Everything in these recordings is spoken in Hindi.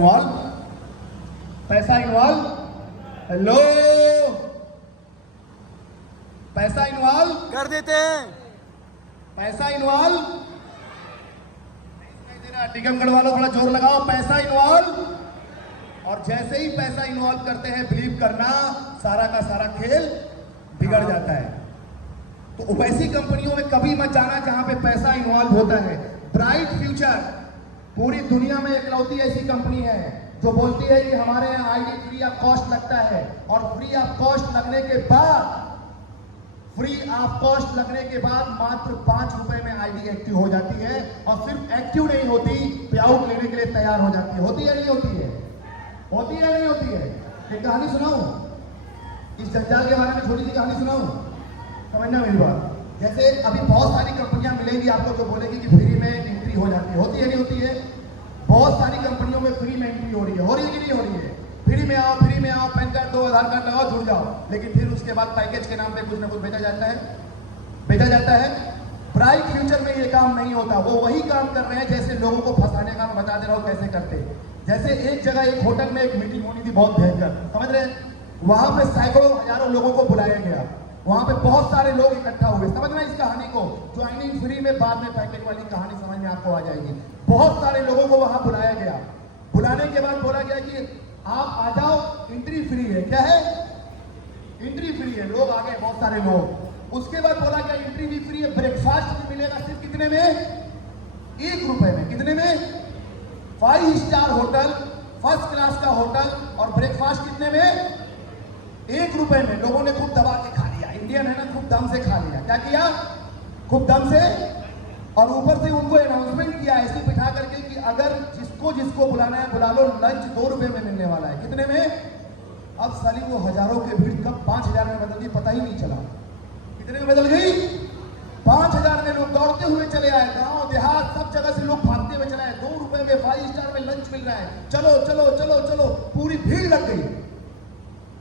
इन्वॉल्व, पैसा इन्वॉल्व, हेलो, पैसा इन्वॉल्व कर देते हैं। पैसा इन्वॉल्व, टीकमगढ़ वालों थोड़ा जोर लगाओ, पैसा इन्वॉल्व। और जैसे ही पैसा इन्वॉल्व करते हैं, बिलीव करना सारा का सारा खेल बिगड़ जाता है। तो वैसी कंपनियों में कभी मत जाना जहां पे पैसा इन्वॉल्व होता है। ब्राइट फ्यूचर पूरी दुनिया में एकलौती ऐसी कंपनी है जो बोलती है कि हमारे यहाँ आईडी फ्री ऑफ कॉस्ट लगता है, और फ्री ऑफ कॉस्ट लगने के बाद मात्र 5 रुपए में आईडी एक्टिव हो जाती है। और सिर्फ एक्टिव नहीं होती, पे आउट लेने के लिए तैयार हो जाती है। होती है नहीं होती है? होती है नहीं होती है? एक कहानी सुनाऊं, इस जंजाल के बारे में छोटी सी कहानी सुनाऊं, समझना मेरी बात। जैसे अभी बहुत सारी कंपनियां मिलेंगी आपको जो बोलेगी कि फ्री में एंट्री हो जाती है। होती है नहीं होती है? बहुत सारी कंपनियों में फ्री में एंट्री हो रही है कि नहीं हो रही है? फ्री में आओ, पैन कार्ड दो, आधार कार्ड लगाओ, जुड़ जाओ। लेकिन फिर उसके बाद पैकेज के नाम पे कुछ ना कुछ भेजा जाता है। ब्राइट फ्यूचर में ये काम नहीं होता। वो वही काम कर रहे हैं जैसे लोगों को फंसाने का। मैं बता दे रहा हूं कैसे करते। जैसे एक जगह एक होटल में एक मीटिंग होनी थी बहुत भयंकर, समझ रहे हैं? वहां पे सैकड़ों हजारों लोगों को बुलाया गया। वहां पे बहुत सारे लोग इकट्ठा हुए। समझ रहे हैं इस कहानी को? ज्वाइनिंग फ्री में बाद में पैकेज वाली कहानी समझ में आपको आ जाएगी। बहुत सारे लोगों को वहां बुलाया गया। बुलाने के बाद बोला गया कि आप आ जाओ, एंट्री फ्री है। क्या है? एंट्री फ्री है। लोग आ गए, बहुत सारे लोग। उसके बाद बोला गया एंट्री भी फ्री है, ब्रेकफास्ट भी मिलेगा। सिर्फ कितने में? 1 रुपए में। कितने में? 5 स्टार होटल, फर्स्ट क्लास का होटल, और ब्रेकफास्ट कितने में? 1 रुपए में। लोगों ने खूब दबा के खा लिया। इंडियन है ना, खूब दम से खा लिया। क्या किया? खूब दम से। और ऊपर से उनको अनाउंसमेंट किया ऐसे बिठा करके कि अगर जिसको बुलाना है बुला लो, लंच 2 रुपए में मिलने वाला है। कितने में? अब साली वो हजारों की भीड़ कब 5000 में बदल गई पता ही नहीं चला। कितने में बदल गई? 5000 में। लोग दौड़ते हुए चले आए, गांव देहात सब जगह से लोग भागते हुए चले आए। 2 रुपए में 5 स्टार में लंच मिल रहा है। चलो चलो चलो चलो, पूरी भीड़ लग गई।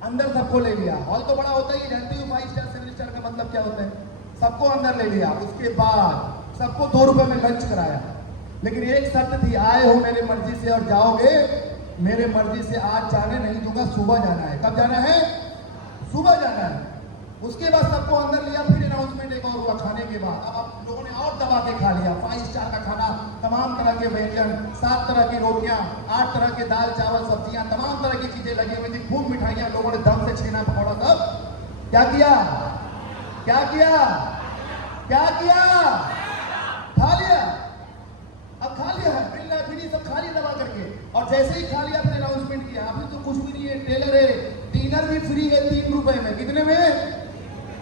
अंदर सबको ले लिया। हॉल तो बड़ा होता ही, जानती हूँ 5 स्टार 7 स्टार का मतलब क्या होता है। सबको अंदर ले लिया। उसके बाद सबको 2 रुपए में लंच कराया। लेकिन एक शर्त थी, आए हो मेरे मर्जी से और जाओगे मेरे मर्जी से। आज जाने नहीं दूंगा, सुबह जाना है। कब जाना है? सुबह जाना है। उसके बाद सबको अंदर लिया। फिर अनाउंसमेंट एक और हुआ खाने के बाद। अब आप लोगों ने और दबा के खा लिया। 5 स्टार का खाना, तमाम तरह के व्यंजन, 7 तरह की रोटियां, 8 तरह के दाल चावल सब्जियां, तमाम तरह की चीजें लगी हुई थी। खूब मिठाइयां, लोगों ने दम से छीना पकौड़ा सब। क्या किया? क्या किया? क्या किया? खा लिया। अब खा लिया है, मिल रहा है फ्री, सब खा लिया दबा करके। और जैसे ही खा लिया फिर अनाउंसमेंट किया, अभी तो कुछ भी नहीं है, टेलर है, डिनर भी फ्री है 3 रुपए में। कितने में?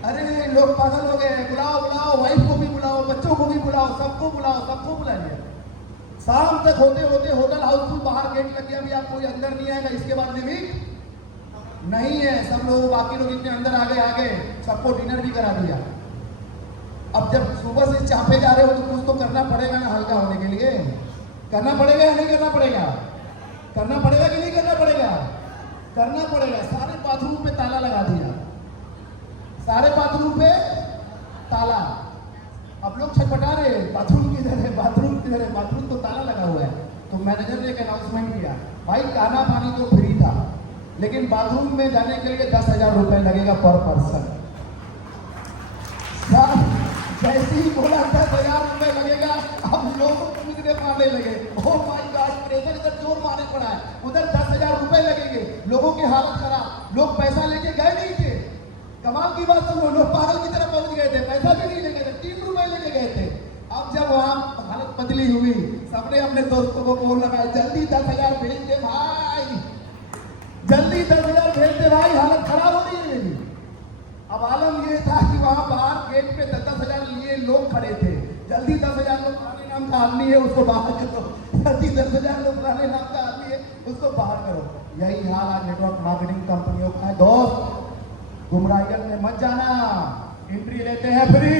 अरे लोग पागल हो गए। बुलाओ बुलाओ, वाइफ को भी बुलाओ, बच्चों को भी बुलाओ, सबको बुलाओ, सबको बुला लिया। शाम तक होते होते होटल हाउसफुल, बाहर गेट लग गया। अभी आप कोई अंदर नहीं आएगा, इसके बाद लिमिट नहीं है। सब लोग, बाकी लोग इतने अंदर आ गए, सबको डिनर भी करा दिया। अब जब सुबह से चापे जा रहे हो तो कुछ तो करना पड़ेगा ना हल्का होने के लिए। करना पड़ेगा या नहीं करना पड़ेगा? करना पड़ेगा कि नहीं करना पड़ेगा? करना पड़ेगा। सारे बाथरूम पे ताला लगा दिया। सारे बाथरूम पे ताला। अब लोग छटपटा रहे, बाथरूम किधर है, बाथरूम किधर है? बाथरूम तो ताला लगा हुआ है। तो मैनेजर ने एक अनाउंसमेंट किया, भाई खाना पानी तो फ्री था, लेकिन बाथरूम में जाने के लिए 10,000 रुपए लगेगा पर पर्सन। जैसे ही बोला 10,000 रुपए लगेगा, अब लोग कूदने मारने लगे। ओह माय गॉड, प्रेशर इधर जोर मारने पड़ा है, उधर 10,000 रुपए लगेंगे। लोगों की हालत खराब। लोग पैसा लेके गए नहीं थे। कमाल की बात सुनो, लोग पागल की तरह पहुंच गए थे। पैसा भी नहीं लेके गए थे, 3 रुपए लेके गए थे। अब जब वहां हालत बदली हुई, सबने अपने दोस्तों को फोन लगाया, जल्दी 10,000 भेज दे भाई, जल्दी 10,000 भेज दे भाई, हालत खराब हो रही है मेरी। अब आलम ये था कि वहां बाहर गेट पे 10,000 लिए लोग खड़े थे। जल्दी 10,000 लोग पुराने नाम का आदमी है, उसको बाहर करो। जल्दी 10,000 लोग पुराने नाम का आदमी है, उसको बाहर करो। यही हाल आज नेटवर्क मार्केटिंग कंपनियों का है। दोस्त, गुमराहियत में मत जाना। एंट्री लेते हैं फ्री,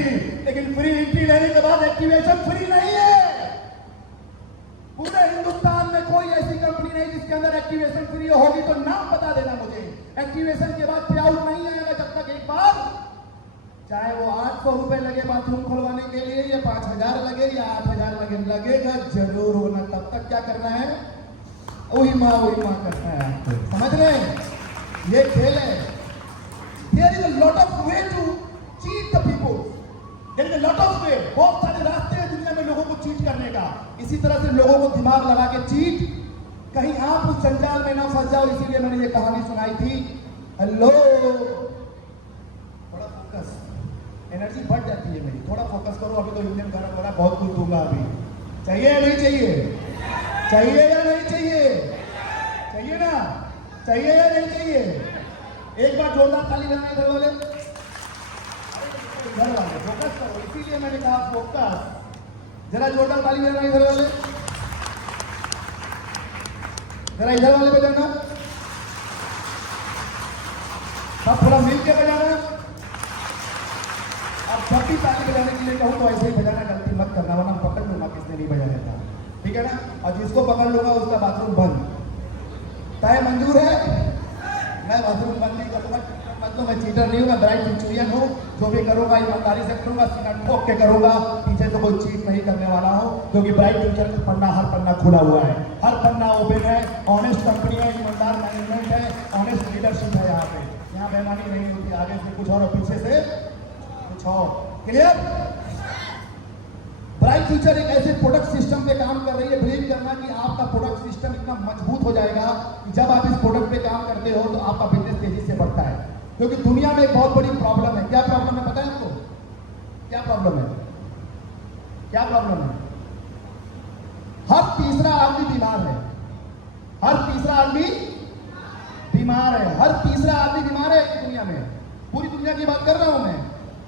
लेकिन फ्री एंट्री लेने के बाद एक्टिवेशन फ्री नहीं है। पूरे हिंदुस्तान में कोई ऐसी कंपनी नहीं जिसके अंदर एक्टिवेशन फ्री होगी। तो नाम बता देना मुझे। एक्टिवेशन के बाद पे आउट नहीं आएगा जब तक एक बार, चाहे वो 800 रुपए लगे बाथरूम खुलवाने के लिए, या 5,000 लगे या 8,000 लगे, लगेगा जरूर होना। तब तक क्या करना है? वही माँ करता है आपको, समझ रहे हैं? ये खेल है। There is a lot of way to cheat the people. There is a lot of way. बहुत सारे रास्ते हैं दुनिया में लोगों को चीट करने का। इसी तरह से लोगों को दिमाग लगा के चीट, कहीं आप उस संजाल में ना फंस जाओ, इसीलिए मैंने ये कहानी सुनाई थी। हेलो, थोड़ा फोकस, एनर्जी बढ़ जाती है मेरी, थोड़ा फोकस करो। अभी तो इंजन गर्म हो रहा है, बहुत कुछ दूंगा अभी। चाहिए या नहीं चाहिए? चाहिए या नहीं चाहिए? चाहिए ना? चाहिए या नहीं चाहिए? एक बार जोरदार ताली लगाए घर वाले, घर वाले फोकस करो, इसीलिए मैंने कहा फोकस। जरा जोरदार ताली लगाए घर वाले, जरा इधर वाले बजाना, सब थोड़ा मिल के बजाना। अब जब भी ताली बजाने के लिए कहूँ तो ऐसे ही बजाना, गलती मत करना वरना पकड़ लूंगा किसने नहीं बजाया था, ठीक है ना? और जिसको पकड़ लूंगा उसका बाथरूम बंद। तय मंजूर है? मैं बाथरूम बंद नहीं करूंगा, मतलब मैं चीटर नहीं हूँ, मैं ब्राइट सेंचुरियन हूँ। जो भी करूंगा ईमानदारी से करूंगा, सीना ठोक के करूंगा, पीछे से कोई चीट नहीं करने वाला हूँ, क्योंकि ब्राइट फ्यूचर का पन्ना, हर पन्ना खुला हुआ है, हर पन्ना ओपन है। ऑनेस्ट कंपनी है, ईमानदार मैनेजमेंट है, ऑनेस्ट लीडरशिप है यहाँ पे। यहाँ बेईमानी नहीं होती, आगे से कुछ और पीछे से कुछ और। क्लियर? ब्राइट फ्यूचर एक ऐसे प्रोडक्ट सिस्टम पे काम कर रही है, बिलीव करना कि आपका प्रोडक्ट सिस्टम इतना मजबूत हो जाएगा कि जब आप इस प्रोडक्ट पे काम करते हो तो आपका बिजनेस तेजी से बढ़ता है। क्योंकि दुनिया में एक बहुत बड़ी प्रॉब्लम है। क्या प्रॉब्लम है पता है आपको? क्या प्रॉब्लम है? क्या प्रॉब्लम है? हर तीसरा आदमी बीमार है। हर तीसरा आदमी बीमार है। हर तीसरा आदमी बीमार है इस दुनिया में। पूरी दुनिया की बात कर रहा हूं मैं।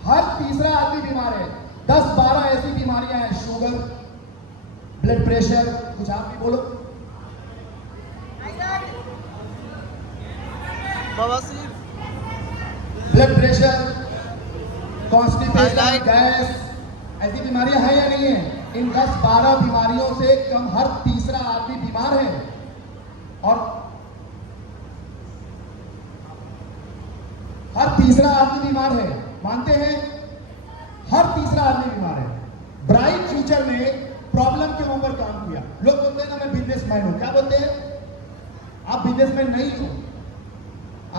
हर तीसरा आदमी बीमार है। 10-12 ऐसी बीमारियां हैं, शुगर, ब्लड प्रेशर, कुछ आप भी बोलो, ब्लड प्रेशर, कॉन्स्टिपेशन, गैस, ऐसी बीमारियां हैं या नहीं है? इन 10-12 बीमारियों से कम हर तीसरा आदमी बीमार है। और हर तीसरा आदमी बीमार है, मानते हैं? हर तीसरा आदमी बीमार है। ब्राइट फ्यूचर ने प्रॉब्लम के ऊपर काम किया। लोग बोलते हैं ना मैं बिजनेसमैन हूं। क्या बोलते हैं? आप बिजनेसमैन नहीं हो।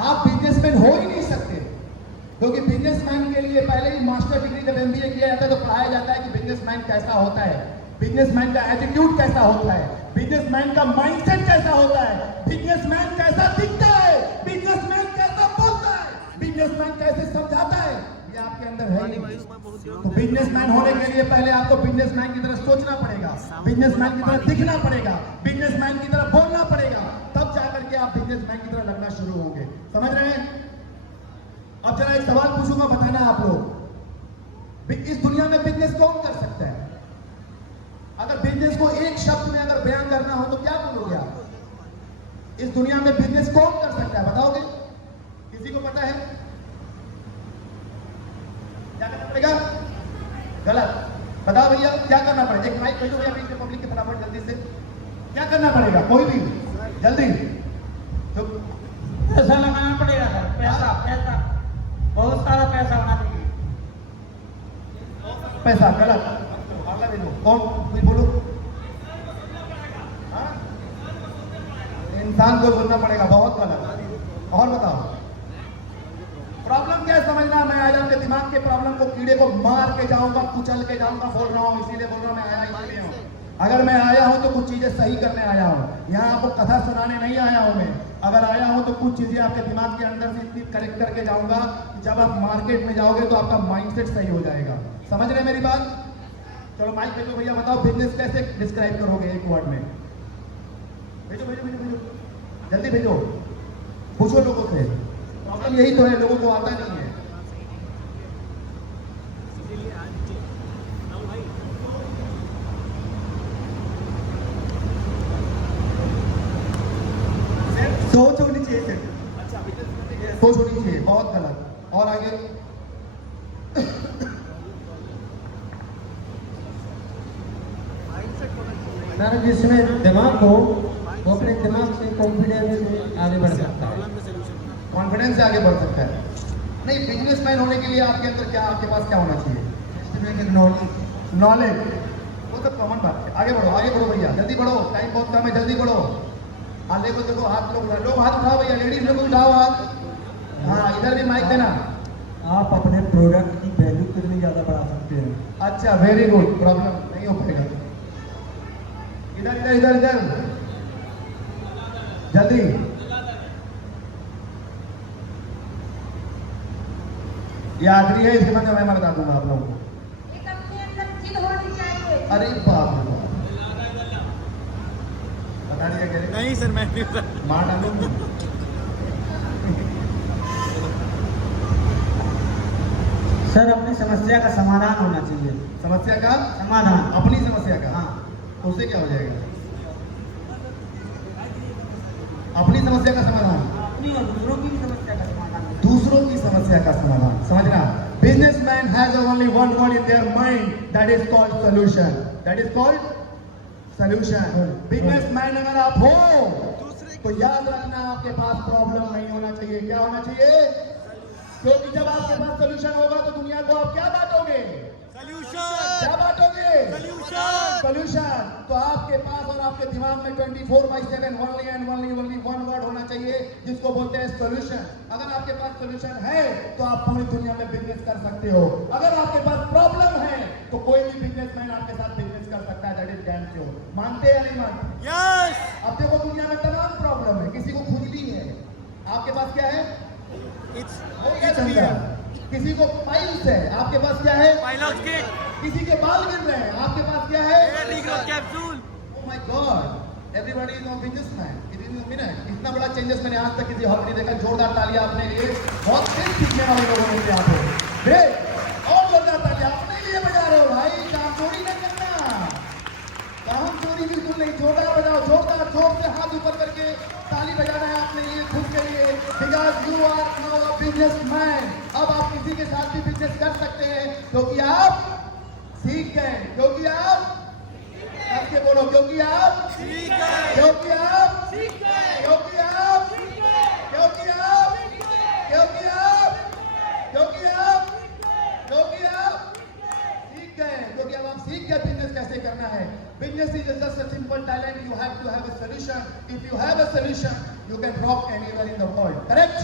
आप बिजनेसमैन हो ही नहीं सकते, क्योंकि बिजनेसमैन के लिए पहले ही मास्टर डिग्री जब एमबीए किया जाता है तो पढ़ाया जाता है कि बिजनेसमैन कैसा होता है, बिजनेसमैन का एटीट्यूड कैसा होता है, बिजनेसमैन का माइंडसेट कैसा होता है, बिजनेसमैन कैसा दिखता है, बिजनेसमैन कैसा बोलता है, बिजनेसमैन कैसे समझाता है, ये आपके अंदर है नहीं। तो बिजनेसमैन होने के लिए पहले आपको बिजनेसमैन की तरह सोचना पड़ेगा, बिजनेसमैन की तरह दिखना पड़ेगा, बिजनेसमैन की तरह बोलना पड़ेगा, तब जाकर के आप बिजनेसमैन की तरह लगना शुरू होंगे। समझ रहे हैं? अब जरा एक सवाल पूछूंगा, बताना आप लोग, इस दुनिया में बिजनेस कौन कर सकता है? अगर बिजनेस को एक शब्द में अगर बयान करना हो तो क्या बोलोगे आप? इस दुनिया में बिजनेस कौन कर सकता है, बताओगे? किसी को पता है? क्या करना पड़ेगा? गलत। बताओ भैया क्या करना पड़ेगा? एक माइक भेजो भैया, बीच में पब्लिक के फटाफट जल्दी से। क्या करना पड़ेगा? कोई भी जल्दी। तो पैसा लगाना पड़ेगा सर, पैसा पैसा बहुत सारा पैसा होना चाहिए। पैसा गलत। अगला भेजो। कौन? कोई बोलो। हाँ? इंसान को बोलना पड़ेगा, बहुत गलत। और बताओ प्रॉब्लम क्या है समझना। मैं आया आपके दिमाग के प्रॉब्लम को, कीड़े को मार के जाऊंगा, कुचल के जाऊंगा, बोल रहा हूँ, इसीलिए बोल रहा हूँ मैं आया इसलिए हूँ। अगर मैं आया हूं तो कुछ चीजें सही करने आया हूं, यहाँ आपको कथा सुनाने नहीं आया हूं मैं। अगर आया हूं तो कुछ चीजें आपके दिमाग के अंदर से इतनी करेक्ट करके जाऊंगा कि जब आप मार्केट में जाओगे तो आपका माइंडसेट सही हो जाएगा। समझ रहे मेरी बात? चलो माइक भेजो भैया, बताओ बिजनेस कैसे डिस्क्राइब करोगे एक वर्ड में? भेजो भेजो भेजो भेजो, जल्दी भेजो, पूछो लोगों से। प्रॉब्लम यही तो है, लोगों को आता नहीं है। सोच होनी चाहिए सिर्फ, सोच होनी चाहिए, बहुत गलत। और आगे जिसमें दिमाग हो वो अपने दिमाग से कॉन्फिडेंस से आगे बढ़ सकता है, कॉन्फिडेंस से आगे बढ़ सकता है। नहीं, बिजनेसमैन होने के लिए आपके अंदर क्या, आपके पास क्या होना चाहिए? नॉलेज, वो तो कॉमन बात है। आगे बढ़ो भैया, जल्दी बढ़ो, टाइम बहुत कम है, जल्दी बढ़ो। हाँ देखो देखो हाथ लोग हाथ उठाओ भैया, लेडीज लोग उठाओ हाथ। हाँ इधर भी माइक देना। आप अपने प्रोडक्ट की वैल्यू कितनी ज़्यादा बढ़ा सकते हैं? अच्छा वेरी गुड, प्रॉब्लम नहीं हो पाएगा। इधर इधर इधर इधर जल्दी। ये आखिरी है, इसके बाद मैं बता दूंगा आप लोगों को। एक अपने अंदर जिद होनी चाहिए। अरे बाप रे बाप, बता दिया क्या? नहीं सर मैं भी मार डालूंगा। सर अपनी समस्या का समाधान होना चाहिए। समस्या का समाधान। अपनी समस्या का, हाँ। तो उससे क्या हो जाएगा? अपनी समस्या का समाधान, अपनी और दूसरों की भी समस्या का समाधान। दूसरों की समस्या का समाधान। समझना, businessman has only one word in their mind, that is called solution. That is called solution. Businessman अगर आप हो तो याद रखना आपके पास प्रॉब्लम नहीं होना चाहिए। क्या होना चाहिए? क्योंकि जब आपके पास सॉल्यूशन होगा तो दुनिया को आप क्या बांटोगे? क्या बांटोगे? सॉल्यूशन। तो आपके पास और आपके दिमाग में 24/7 only and only one word होना चाहिए, जिसको बोलते हैं सॉल्यूशन। अगर आपके पास सॉल्यूशन है तो आप पूरी दुनिया में बिजनेस कर सकते हो। अगर आपके पास प्रॉब्लम है तो कोई भी बिजनेसमैन आपके साथ बिजनेस कर सकता है। That is damn sure. मानते या नहीं मानते? यस। अब देखो दुनिया में तमाम प्रॉब्लम है, किसी को खुजली है, आपके पास क्या है? वो क्या चल रहा है? किसी को पाइल्स है, आपके पास क्या है? पाइलट के किसी के बाल गिर रहे हैं, आपके पास क्या है? Capsule. Oh my God, everybody is a businessman. It is a minute. इतना बड़ा चेंजेस मैंने आज तक किसी हॉल में नहीं देखा। जोरदार तालियां अपने लिए, बहुत तेज सीखने वाले लोगों ने यहाँ पे। ग्रेट, और जोरदार तालियां अपने लिए बजा रहे हो भाई। काम चोरी नहीं करना, काम चोरी बिल्कुल नहीं। जोरदार बजाओ, जोरदार, जोर से हाथ ऊपर करके ताली बजाना है अपने लिए, खुद के लिए। Because you are now a businessman. अब आप किसी के साथ भी बिजनेस कर सकते हैं क्योंकि आप सीख गए, क्योंकि आप आपके बोलो, क्योंकि आप ठीक है। क्योंकि आप क्योंकि आप क्योंकि आप क्योंकि आप क्योंकि आप क्योंकि आप सीख गए, क्योंकि अब आप सीख गए बिजनेस कैसे करना है। Business is just a simple talent. You have to have a solution. If you have a solution you can rock anywhere in the world. Correct?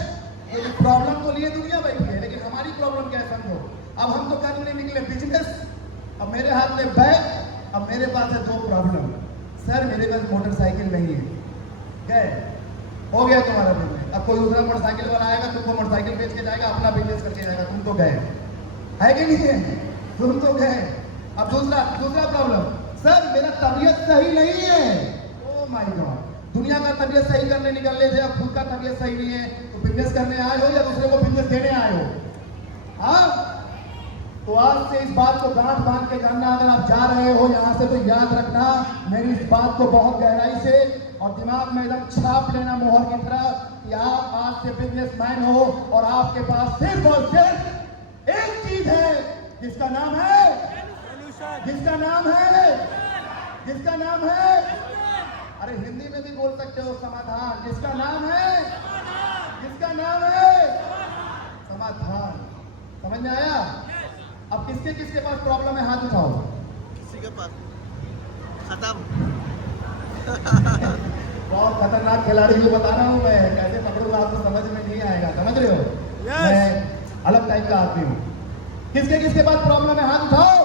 तो प्रॉब्लम तो लिए दुनिया बैठी है, लेकिन हमारी प्रॉब्लम क्या है समझो। अब हम तो करने निकले बिजनेस, अब मेरे हाथ में बैग, अब मेरे पास है 2 प्रॉब्लम। सर मेरे पास मोटरसाइकिल नहीं है। गए, हो गया तुम्हारा बिजनेस। अब कोई दूसरा मोटरसाइकिल वाला आएगा, तुमको मोटरसाइकिल बेच के जाएगा, अपना बिजनेस करके जाएगा। तुम तो गए, है कि नहीं है? तुम तो गए। अब दूसरा प्रॉब्लम, सर मेरा तबीयत सही नहीं है। ओ माय गॉड, दुनिया का तबीयत सही करने निकल रहे थे, अब खुद का तबीयत सही नहीं है। तो बिजनेस करने आए हो या दूसरे को बिजनेस देने आए हो? हाँ, तो आज से इस बात को गांठ बांध के जानना, अगर आप जा रहे हो यहाँ से तो याद रखना मेरी इस बात को बहुत गहराई से और दिमाग में एकदम छाप लेना मोहर की तरह कि आप आज से बिजनेसमैन हो और आपके पास सिर्फ और सिर्फ एक चीज है जिसका नाम है अरे हिंदी में भी बोल सकते हो समाधान। जिसका नाम है समाधान। समझ में आया? अब किसके किसके पास प्रॉब्लम है हाथ उठाओ। किसी के पास खत्म। बहुत खतरनाक खिलाड़ी को बता रहा हूँ मैं, कैसे पकड़ूंगा आपको समझ में नहीं आएगा। समझ रहे हो? Yes. मैं अलग टाइप का आदमी हूँ। किसके किसके पास प्रॉब्लम है हाथ उठाओ।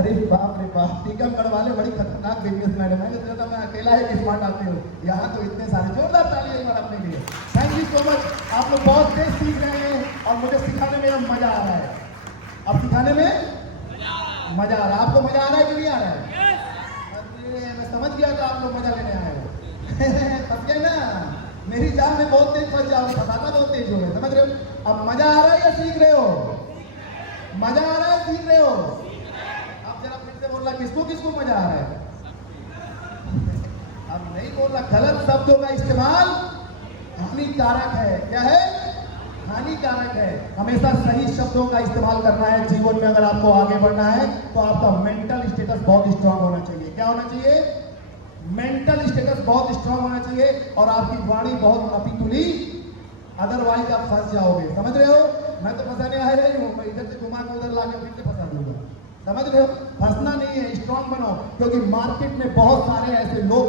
अरे बाप रे बाप, टीकमगढ़ वाले बड़ी खतरनाक बिजनेसमैन है। मैंने सोचा था मैं अकेला ही स्मार्ट आदमी हूँ, यहाँ तो इतने सारे। जोरदार तालियां एक बार अपने लिए। Thank you so much. आप लोग बहुत तेज सीख रहे हैं और मुझे सिखाने में अब मजा आ रहा है। अब सिखाने में मजा आ रहा है। आपको मजा आ रहा है कि नहीं आ रहा है? अरे मैं समझ गया था आप लोग मजा लेने आए हो। फंस गए ना, मेरी जान में बहुत तेज फंस जाओगे, फंसाता बहुत तेज हो गए। समझ रहे हो? अब मजा आ रहा है या सीख रहे हो? मजा आ रहा है, सीख रहे हो? जरा फिर से बोल रहा, किसको किसको मजा आ रहा है? अब नहीं बोल रहा। गलत शब्दों का इस्तेमाल हानिकारक है। क्या है? हानिकारक है। हमेशा सही शब्दों का इस्तेमाल करना है जीवन में। अगर आपको आगे बढ़ना है तो आपका मेंटल स्टेटस बहुत स्ट्रांग होना चाहिए। क्या होना चाहिए? मेंटल स्टेटस बहुत स्ट्रांग होना चाहिए और आपकी वाणी बहुत नपीतुली, अदरवाइज आप फंस जाओगे। समझ रहे हो? मैं तो फंसाने आ रही हूँ, मैं इधर से घुमा के उधर लाके फिर से फंसा दूंगा। समझ रहे हो? फंसना नहीं है, स्ट्रांग बनो, क्योंकि मार्केट में बहुत सारे ऐसे लोग